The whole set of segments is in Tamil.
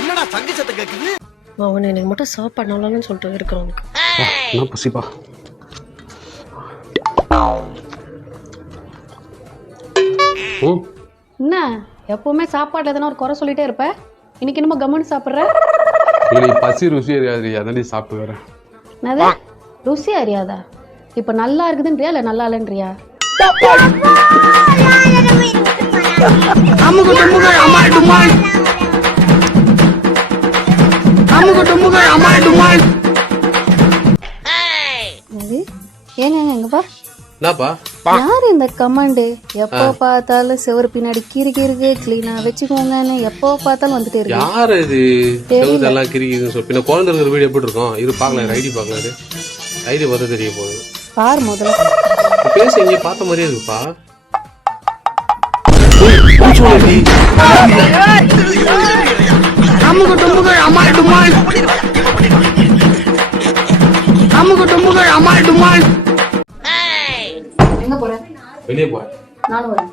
என்னடா சங்கு சத்தம் கேக்குது? அவன் எனக்கு மட்டும் சாப்பாடு சொல்லிட்டு இருக்கான் அவனுக்கு. என்ன பசிப்பா. என்ன எப்பவுமே சாப்பாடுல எதனா ஒரு குறை சொல்லிட்டே இருப்ப, இன்னைக்கு என்னமோ கம்முன்னு சாப்பிட்ற? இல்லை பசி ருசி அறியாது, அதானே சாப்பிட்டு வரேன். என்னது ருசி அறியாதா? இப்ப நல்லா இருக்குதுன்றியா இல்ல நல்லா இல்லைன்றியா? ஏங்க எங்கப்பா என்னப்பா யாரு இந்த கமாண்டு? எப்போ பார்த்தாலும் செவரு பின்னாடி கிறுகிறுக்கு கிளீனா வச்சுக்கோங்கன்னு எப்போ பார்த்தாலும் வந்துட்டே இருக்கு. யாரு இது செவத்தெல்லாம் கிறுகிறுன்னு சொல்லி பின்ன குழந்தை இருக்கிற வீடு எப்படி இருக்கும்? இது பார்க்கலாம், ஐடி பார்க்கலாம். ஐடி பார்த்தா தெரிய போகுது. பாரு முதல்ல பேச இங்கே பார்த்த மாதிரியே இருக்குப்பா. எங்க போற? வெளியே போய் நானும் வரேன்.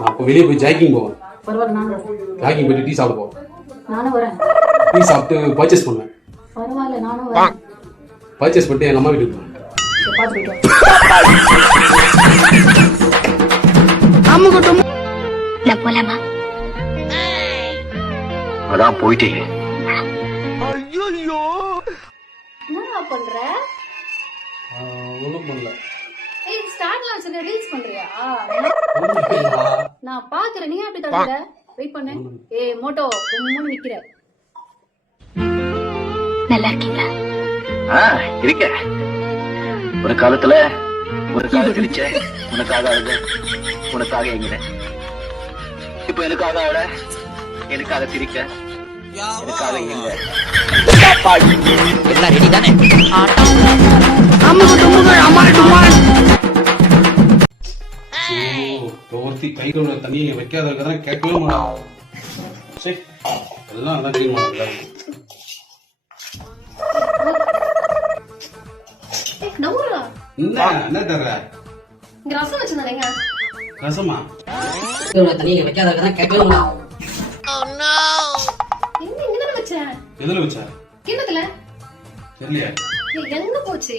நான் வெளியே போய் ஜாக்கிங் போவேன். பரவாயில்ல நானும் வரேன். ஜாக்கிங் போயிட்டு டீ சாப்பிட போவேன். நானும் வரேன். டீ சாப்பிட்டு பர்ச்சேஸ் பண்ணுவேன். பரவாயில்ல நானும் வரேன். பர்ச்சேஸ் பண்ணிட்டு எங்க அம்மா வீட்டுக்கு போவேன். அதான் போயிட்டீங்க. என்ன பண்ற? ஒன்றும் பண்ணல. ஏய் ஸ்டார்ட்ல வச்சிருக்க ரீல்ஸ் பண்றியா? நான் பாக்குறேன், நீ அப்படி தள்ளுற. வெயிட் பண்ணு. ஏய் மோட்டோ கும்முன்னு நிக்கிற. நல்லா இருக்கீங்களா? இருக்க. ஒரு காலத்துல உனக்காக சிரிச்ச, உனக்காக அழுத, உனக்காக எங்கிற. இப்ப எனக்காக அழ, எனக்காக சிரிக்க, எனக்காக எங்க. எல்லாம் ரெடி தானே? ஒருத்தி கையில் உள்ள தண்ணியை வைக்காததான் கேட்கவே மாட்டான். சரி அதெல்லாம் நல்லா கிளீன் பண்ணல. என்ன தர்ற? இங்க ரசம் வச்சிருந்தேங்க. ரசமா? தண்ணியை வைக்காததான் கேட்கவே மாட்டான். எங்க இங்க தான வச்சேன். எதுல வச்ச? கிண்ணத்துல. தெரியலையா? எங்க போச்சு?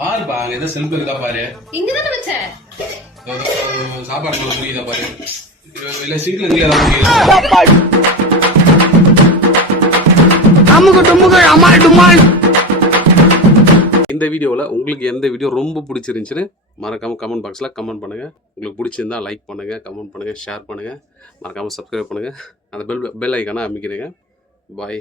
பாருப்பா, அங்க ஏதோ செல்ஃப் இருக்கா பாரு. இங்க தான வச்சேன். சாப்பாடு முடியுதா பாரு. இல்ல சிங்க்ல இருந்து ஏதாவது முடியுதா? இந்த வீடியோவில் உங்களுக்கு எந்த வீடியோ ரொம்ப பிடிச்சிருந்துச்சுன்னு மறக்காமல் கமெண்ட் பாக்ஸில் கமெண்ட் பண்ணுங்கள். உங்களுக்கு பிடிச்சிருந்தா லைக் பண்ணுங்கள், கமெண்ட் பண்ணுங்கள், ஷேர் பண்ணுங்கள், மறக்காமல் சப்ஸ்கிரைப் பண்ணுங்கள், அந்த பெல் ஐக்கானை அமைக்கிறீங்க. பாய்.